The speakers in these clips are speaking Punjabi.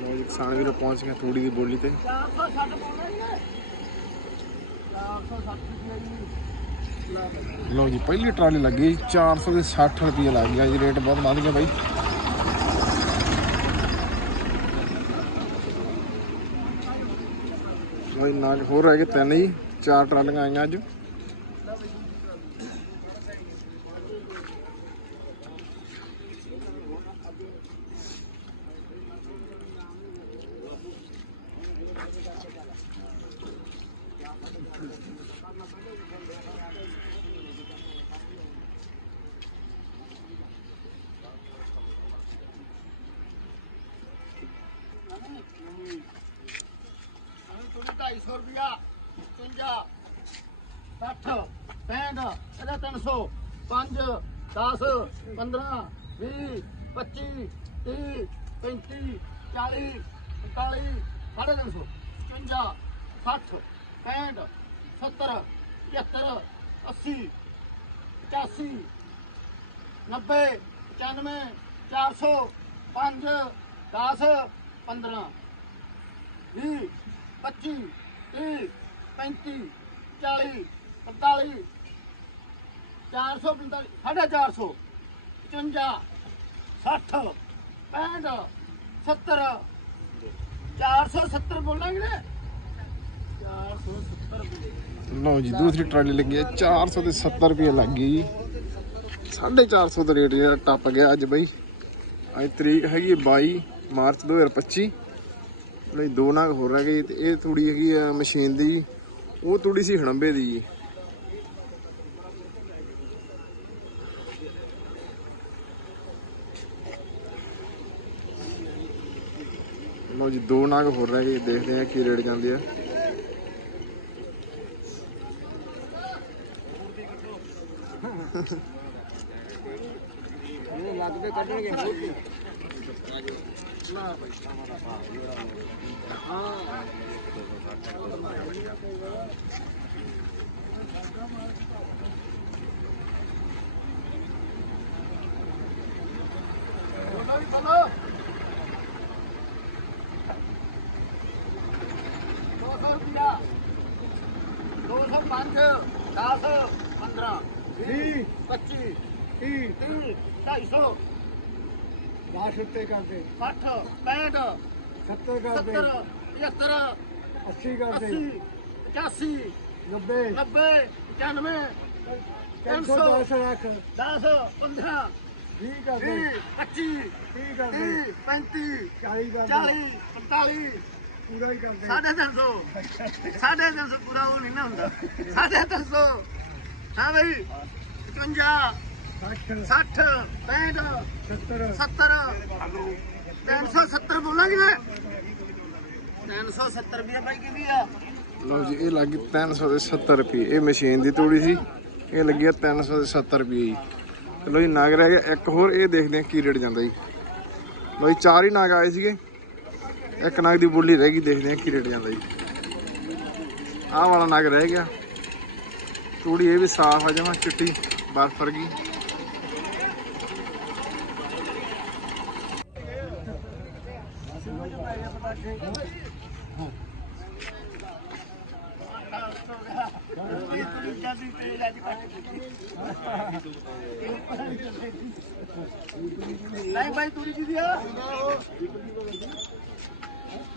ਲੋ ਜੀ, ਕਿਸਾਨ ਵੀਰ ਪਹੁੰਚ ਗਏ ਤੂੜੀ ਦੀ ਬੋਲੀ ਤੇ। 460 ਜੀ 460 ਰੁਪਏ ਜੀ ਲੋ ਜੀ ਪਹਿਲੀ ਟਰਾਲੀ ਲੱਗੀ 460 ਰੁਪਏ ਲੱਗ ਗਿਆ ਜੀ, ਰੇਟ ਬਹੁਤ ਵੱਧ ਗਿਆ ਬਾਈ। ਲੋ ਜੀ, ਨਾਲ ਹੋਰ ਰਹਿ ਗਏ ਤਿੰਨ ਜੀ, ਚਾਰ ਟਰਾਲੀਆਂ ਆਈਆਂ ਅੱਜ। 250 ਰੁਪਿਆ 55 60 65 ਇਹਦਾ 300 5 10 15 20 25 30 35 40 45 ਸਾਢੇ 300 55 60 65 70 75 80 85 90 95 400 5 10 15 ਵੀਹ, ਪੱਚੀ, ਤੀਹ, ਪੈਂਤੀ, ਚਾਲੀ, ਪੰਤਾਲੀ, ਚਾਰ ਸੌ ਪੰਤਾਲੀ, ਸਾਢੇ ਚਾਰ ਸੌ, ਪਚਵੰਜਾ, ਸੱਠ, ਪੈਂਹਠ, ਸੱਤਰ, ਚਾਰ ਸੌ ਸੱਤਰ ਬੋਲਾਂਗੇ ਨਾ। ਚਾਰ ਸੌ ਸੱਤਰ ਬੋਲੇ ਲਓ ਜੀ ਦੂਸਰੀ ਟਰਾਲੀ ਲੱਗੀ ਹੈ 470 ਰੁਪਏ ਲੱਗ ਗਈ। ਜੀ 450 ਦਾ ਰੇਟ ਜਿਹੜਾ ਟੱਪ ਗਿਆ ਅੱਜ ਬਈ। ਅੱਜ ਤਰੀਕ ਹੈਗੀ ਹੈ 22 ਮਾਰਚ 2025 ਲਈ ਦੋ ਨਾਗ ਹੋਰ ਰਹਿ ਗਏ ਤੇ ਇਹ ਤੂੜੀ ਹੈਗੀ ਆ ਮਸ਼ੀਨ ਦੀ। ਉਹ ਤੂੜੀ ਸੀ ਹੜੰਬੇ ਦੀ ਜੀ। ਲਓ ਜੀ, ਦੋ ਨਾਗ ਹੋਰ ਰਹਿ ਗਏ, ਦੇਖਦੇ ਆ ਕੀ ਰੇਟ ਜਾਂਦੇ ਆ। ਇਹ ਲੱਗਦੇ ਕੱਢਣਗੇ ਹੋਰ ਕੀ ਬੋਲੋ ਵੀ ਬੋਲੋ 200 ਰੁਪਿਆ 205 10 15 20 25 30 30 250 ਦਸ ਉੱਤੇ ਕਰਦੇ 60 65 70 ਕਰਦੇ 70 75 80 ਕਰਦੇ 80 85 90 90 95 310 ਲੱਖ। 10 15 20 ਕਰਦੇ 20 25 30 ਕਰਦੇ 30 35 40 ਕਰਦੇ 40 45 ਪੂਰਾ ਹੀ ਕਰਦੇ ਪੂਰਾ ਉਹ ਨਹੀਂ ਨਾ ਹੁੰਦਾ। ਸਾਢੇ ਤਿੰਨ ਸੌ। ਹਾਂ ਬਈ। 55 60 60 65 70 70 370 ਬੋਲਾਂਗੇ ਨਾ 370 ਰੁਪਏ ਬਾਈ ਕਿਹਦੀ ਆ? ਲਓ ਜੀ ਇਹ ਲੱਗੀ 370 ਰੁਪਏ। ਇਹ ਮਸ਼ੀਨ ਦੀ ਤੂੜੀ ਸੀ। ਇਹ ਲੱਗੀ ਆ 370 ਰੁਪਏ ਜੀ। ਚਲੋ ਜੀ ਨਾਗ ਰਹਿ ਗਿਆ। ਇੱਕ ਹੋਰ ਇਹ ਦੇਖਦੇ ਆ ਕੀ ਰੇਟ ਜਾਂਦਾ ਜੀ। ਲਓ ਜੀ ਚਾਰ ਹੀ ਨਾਗ ਆਏ ਸੀਗੇ। ਇੱਕ ਨਗ ਦੀ ਬੋਲੀ ਰਹਿ ਗਈ, ਦੇਖਦੇ ਆ ਕੀ ਰੇਟ ਜਾਂਦਾ ਜੀ। ਆਹ ਵਾਲਾ ਨਗ ਰਹਿ ਗਿਆ। ਤੂੜੀ ਇਹ ਵੀ ਸਾਫ਼ ਆ, ਜਮਾ ਚਿੱਟੀ ਬਰਫ ਵਰਗੀ। ਨਹੀਂ ਭਾਈ ਤੂੜੀ ਕੀ ਦਿਆ ਨਹੀਂ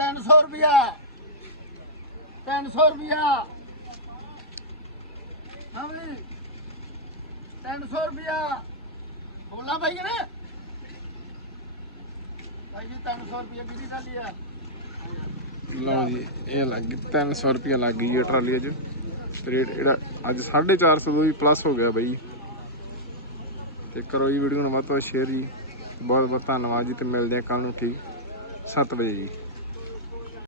300 ਰੁਪਿਆ 300 ਰੁਪਿਆ ਹਾਂ ਵੀ। 300 ਰੁਪਿਆ ਬੋਲਾ ਭਾਈ ਨੇ ਭਾਈ ਜੀ 300 ਰੁਪਿਆ ਕਿਹਦੀ ਦਾ ਲਿਆ ਲਓ ਜੀ, ਇਹ ਲੱਗ 300 ਰੁਪਿਆ ਲੱਗ ਗਈ ਇਹ ਟਰਾਲੀ ਅੱਜ। ਰੇਟ ਇਹਦਾ ਅੱਜ 450 ਤੋਂ ਵੀ ਪਲੱਸ ਹੋ ਗਿਆ ਬਾਈ। ਤੇ ਕਰੋ ਜੀ ਵੀਡੀਓ ਨੂੰ ਵੱਧ ਤੋਂ ਸ਼ੇਅਰ ਜੀ। ਬਹੁਤ ਬਹੁਤ ਧੰਨਵਾਦ ਜੀ ਤੇ ਮਿਲਦੇ ਆ ਕੱਲ ਨੂੰ ਠੀਕ। 7 ਵਜੇ ਜੀ।